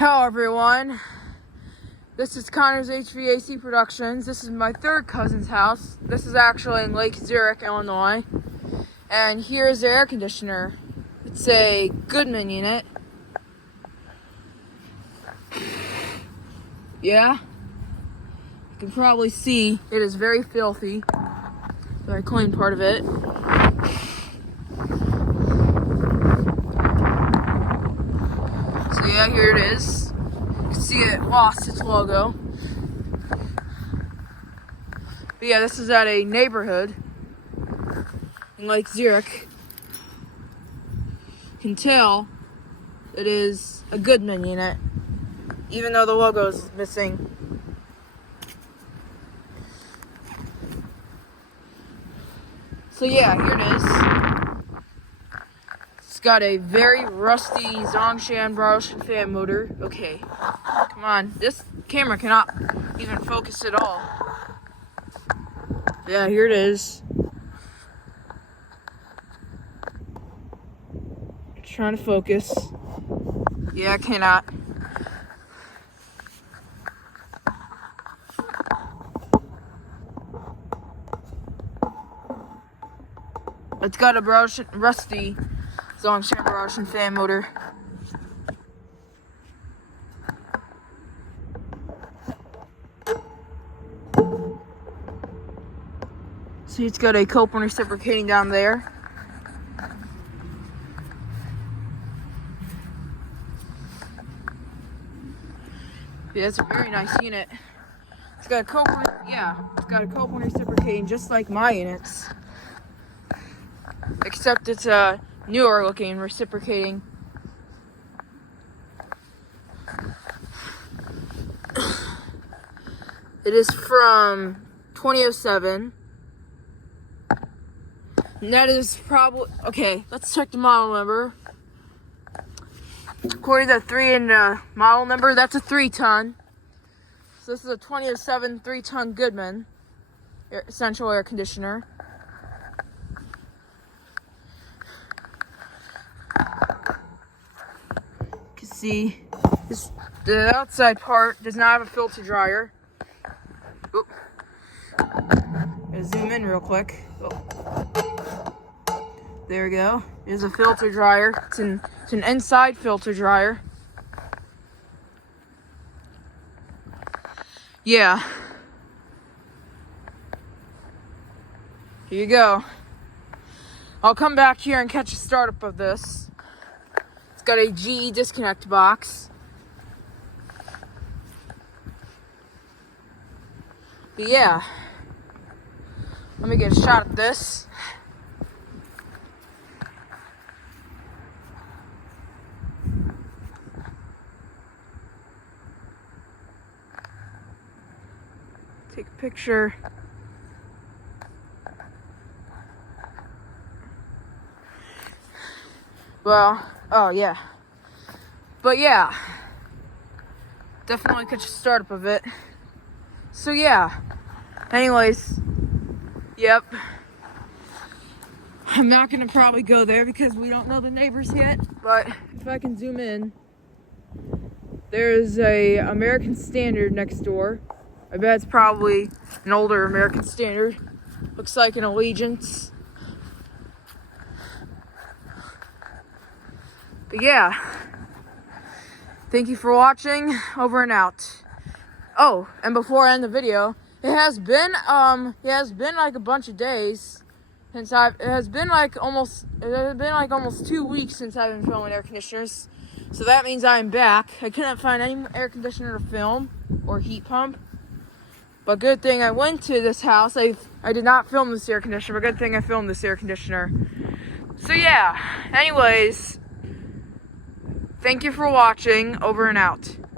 Hello everyone, this is Connor's HVAC Productions. This is my third cousin's house. This is actually in Lake Zurich, Illinois. And here's the air conditioner. It's a Goodman unit. Yeah, you can probably see it is very filthy. So I cleaned part of it. So yeah, here it is. You can see it lost its logo. But yeah, this is at a neighborhood in Lake Zurich. You can tell it is a Goodman unit, even though the logo is missing. So yeah, here it is. It's got a very rusty Zongshan Browshin fan motor. Okay, come on. This camera cannot even focus at all. Yeah, here it is. Trying to focus. Yeah, I cannot. It's got a rusty Zongshan Browshin fan motor. See, it's got a Goodman reciprocating down there. Yeah, it's a very nice unit. It's got a Goodman, it's got a Goodman reciprocating just like my units. Except it's a newer looking reciprocating. It is from 2007. And that is probably, okay, let's check the model number. According to the 3 in the model number, that's a 3-ton. So this is a 2007 3-ton Goodman central air conditioner. You can see the outside part does not have a filter dryer. Oop. Gonna zoom in real quick. There we go. There's a filter dryer. It's an inside filter dryer. Yeah. Here you go. I'll come back here and catch a startup of this. It's got a GE disconnect box. But yeah. Let me get a shot at this. Take a picture. Well, oh yeah. But yeah. Definitely catch a startup of it. So yeah. Anyways. Yep. I'm not gonna probably go there because we don't know the neighbors yet. But if I can zoom in. There's a American Standard next door. I bet it's probably an older American Standard. Looks like an Allegiance. But yeah. Thank you for watching. Over and out. Oh, and before I end the video, it has been like a bunch of days since it has been like almost 2 weeks since I've been filming air conditioners. So that means I'm back. I couldn't find any air conditioner to film or heat pump. But good thing I went to this house. I did not film this air conditioner, but good thing I filmed this air conditioner. So yeah, anyways, thank you for watching. Over and out.